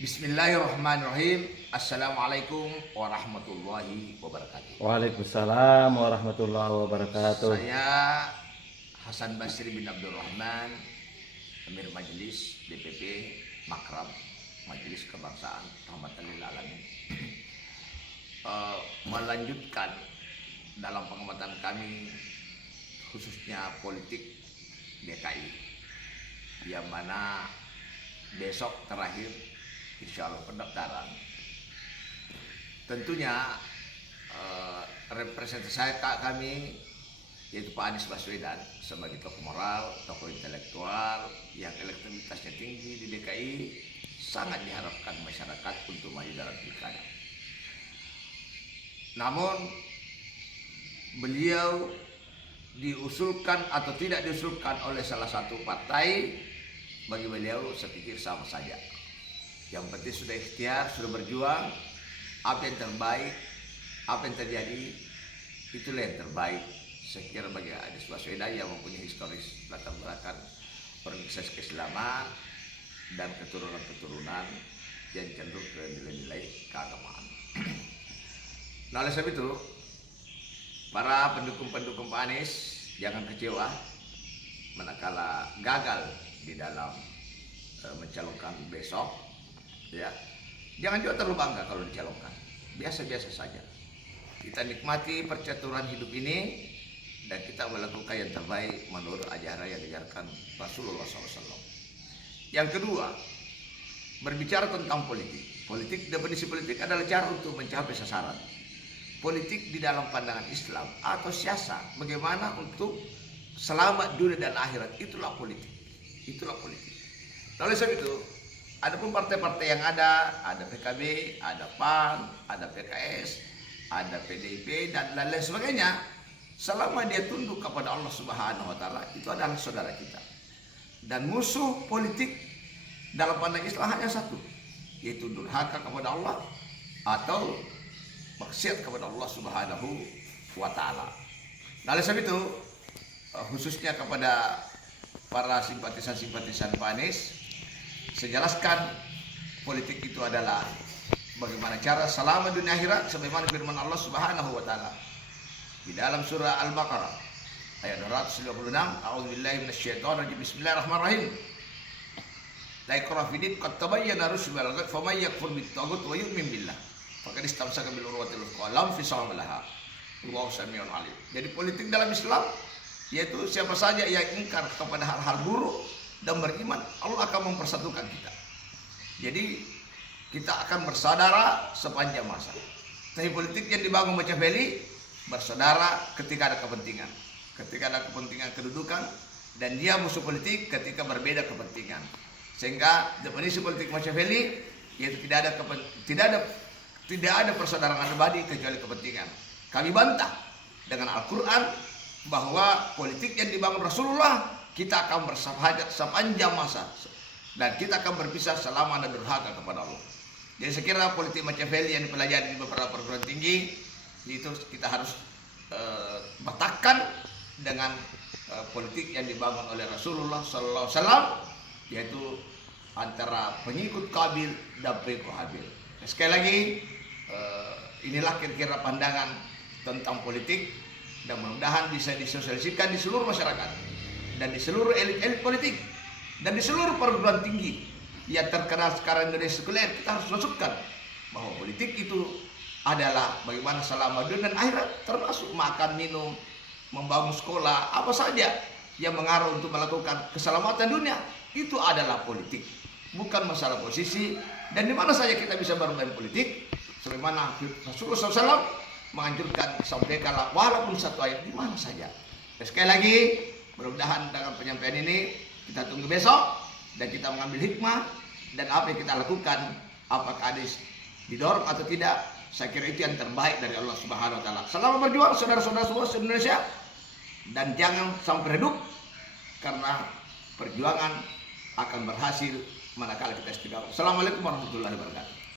Bismillahirrahmanirrahim. Assalamualaikum warahmatullahi wabarakatuh. Waalaikumsalam warahmatullahi wabarakatuh. Saya Hasan Basri bin Abdurrahman, Amir Majelis DPP Makrab Majelis Kebangsaan Rahmatan lil Alamin. Melanjutkan dalam pengamatan kami khususnya politik DKI, yang mana besok terakhir insya Allah pendaftaran. Tentunya representasi kami yaitu Pak Anies Baswedan sebagai tokoh moral, tokoh intelektual yang elektabilitasnya tinggi di DKI, sangat diharapkan masyarakat untuk maju dalam pilkada. Namun beliau diusulkan atau tidak diusulkan oleh salah satu partai, bagi beliau saya pikir sama saja. Yang penting sudah ikhtiar, sudah berjuang, apa yang terbaik, apa yang terjadi, itulah yang terbaik. Saya kira bagi Anies Baswedan yang mempunyai historis latar belakang organisasi keislaman dan keturunan-keturunan yang cenderung ke nilai-nilai keagamaan. Nah, oleh sebab itu, para pendukung-pendukung Pak Anies jangan kecewa manakala gagal di dalam mencalonkan besok. Ya, jangan juga terlalu bangga kalau dicalonkan. Biasa-biasa saja. Kita nikmati percaturan hidup ini dan kita melakukan yang terbaik menurut ajaran yang diajarkan Rasulullah SAW. Yang kedua, berbicara tentang politik. Definisi politik adalah cara untuk mencapai sasaran. Politik di dalam pandangan Islam atau siasat, bagaimana untuk selamat dunia dan akhirat, itulah politik. Itulah politik. Oleh sebab itu, adapun partai-partai yang ada PKB, ada PAN, ada PKS, ada PDIP dan lain-lain sebagainya, selama dia tunduk kepada Allah Subhanahu wa taala, itu adalah saudara kita. Dan musuh politik dalam pandangan Islam hanya satu, yaitu durhaka kepada Allah atau maksiat kepada Allah Subhanahu wa taala. Nah, oleh sebab itu, khususnya kepada para simpatisan-simpatisan Pak Anies, saya jelaskan politik itu adalah bagaimana cara selamat dunia akhirat sebagaimana firman Allah Subhanahu wa taala di dalam surah Al-Baqarah ayat 256, A'udzubillahi minasyaitonir rajim. Bismillahirrahmanirrahim. La ikraha fid din qad tabayyana rusydu minal ghayy faman yakfur bit-taghut wa yu'min billah faqad istamsaka bil urwatil wuthqa lam fisama laha. Allahu samiun alim. Jadi politik dalam Islam yaitu siapa saja yang ingkar kepada hal-hal buruk dan beriman, Allah akan mempersatukan kita. Jadi kita akan bersaudara sepanjang masa. Tapi politik yang dibangun Machiavelli, bersaudara ketika ada kepentingan. Ketika ada kepentingan kedudukan, dan dia musuh politik ketika berbeda kepentingan. Sehingga definisi politik Machiavelli yaitu tidak ada persaudaraan abadi kecuali kepentingan. Kami bantah dengan Al-Quran bahwa politik yang dibangun Rasulullah, kita akan bersahabat sepanjang masa dan kita akan berpisah selama ada durhaka kepada Allah. Jadi saya kira politik Machiavelli yang dipelajari di beberapa perguruan tinggi itu kita harus batakan dengan politik yang dibangun oleh Rasulullah SAW, yaitu antara pengikut Qabil dan pengikut Habil. Sekali lagi, inilah kira-kira pandangan tentang politik, dan mudah-mudahan bisa disosialisasikan di seluruh masyarakat dan di seluruh elit-elit politik dan di seluruh perguruan tinggi yang terkenal sekarang Indonesia sekuler. Kita harus masukkan bahwa politik itu adalah bagaimana selama dunia dan akhirat, termasuk makan, minum, membangun sekolah, apa saja yang mengaruh untuk melakukan keselamatan dunia, itu adalah politik, bukan masalah posisi. Dan di mana saja kita bisa bermain politik, sebagaimana Rasulullah SAW menganjurkan, sampaikanlah walaupun satu ayat di mana saja. Dan sekali lagi, mudah-mudahan dengan penyampaian ini kita tunggu besok dan kita mengambil hikmah, dan apa yang kita lakukan, apakah Anies didorong atau tidak, saya kira itu yang terbaik dari Allah Subhanahu wa taala. Selamat berjuang saudara-saudara semua se-Indonesia, dan jangan sampai redup, karena perjuangan akan berhasil manakala kita istiqamah. Assalamualaikum warahmatullahi wabarakatuh.